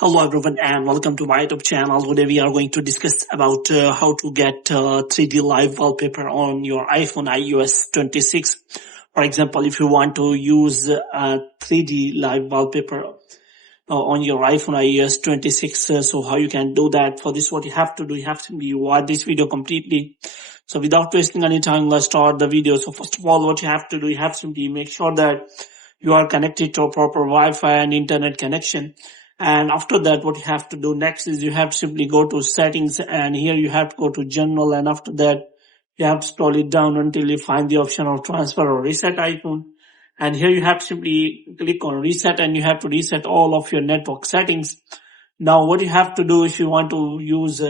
Hello everyone and welcome to my YouTube channel. Today we are going to discuss about how to get 3D live wallpaper on your iPhone iOS 26. For example, if you want to use 3D live wallpaper on your iPhone iOS 26, so how you can do that. For this, what you have to do, you have to watch this video completely. So without wasting any time, let's start the video. So first of all, what you have to do, you have to make sure that you are connected to a proper Wi-Fi and internet connection. And after that, what you have to do next is you have to simply go to settings, and here you have to go to general, and after that you have to scroll it down until you find the option of transfer or reset iPhone. And here you have to simply click on reset, and you have to reset all of your network settings. Now what you have to do, if you want to use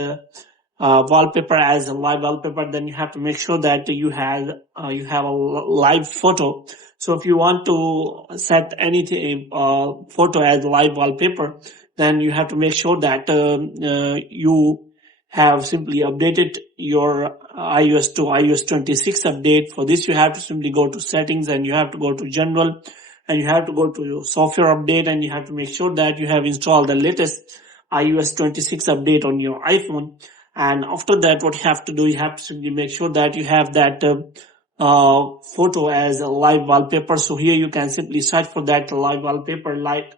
wallpaper as a live wallpaper, then you have to make sure that you have a live photo. So if you want to set anything photo as live wallpaper, then you have to make sure that you have simply updated your iOS to iOS 26 update. For this, you have to simply go to settings, and you have to go to general, and you have to go to software update, and you have to make sure that you have installed the latest iOS 26 update on your iPhone. And after that, what you have to do, you have to simply make sure that you have that photo as a live wallpaper. So here you can simply search for that live wallpaper, like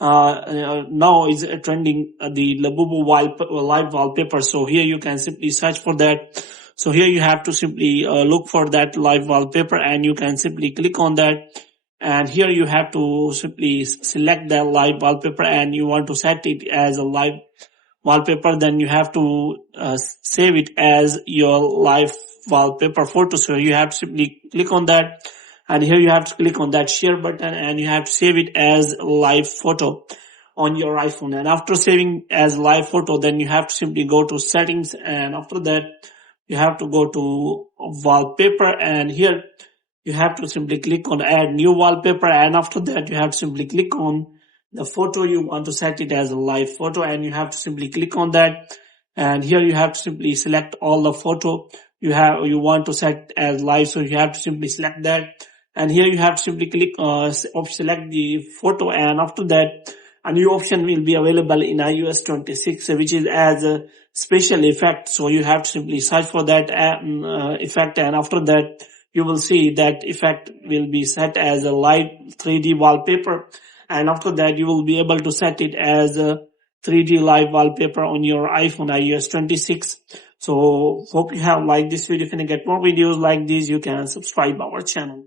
now is trending the Labubu live wallpaper. So here you can simply search for that. So here you have to simply look for that live wallpaper, and you can simply click on that. And here you have to simply select that live wallpaper, and you want to set it as a live wallpaper. Then you have to save it as your live wallpaper photo. So you have to simply click on that, and here you have to click on that share button, and you have to save it as live photo on your iPhone. And after saving as live photo, then you have to simply go to settings, and after that you have to go to wallpaper, and here you have to simply click on add new wallpaper, and after that you have to simply click on the photo you want to set it as a live photo, and you have to simply click on that. And here you have to simply select all the photo you want to set as live. So you have to simply select that, and here you have to simply click select the photo, and after that a new option will be available in iOS 26, which is as a special effect. So you have to simply search for that effect, and after that you will see that effect will be set as a live 3D wallpaper. And after that, you will be able to set it as a 3D live wallpaper on your iPhone iOS 26. So hope you have liked this video. If you can get more videos like this, you can subscribe our channel.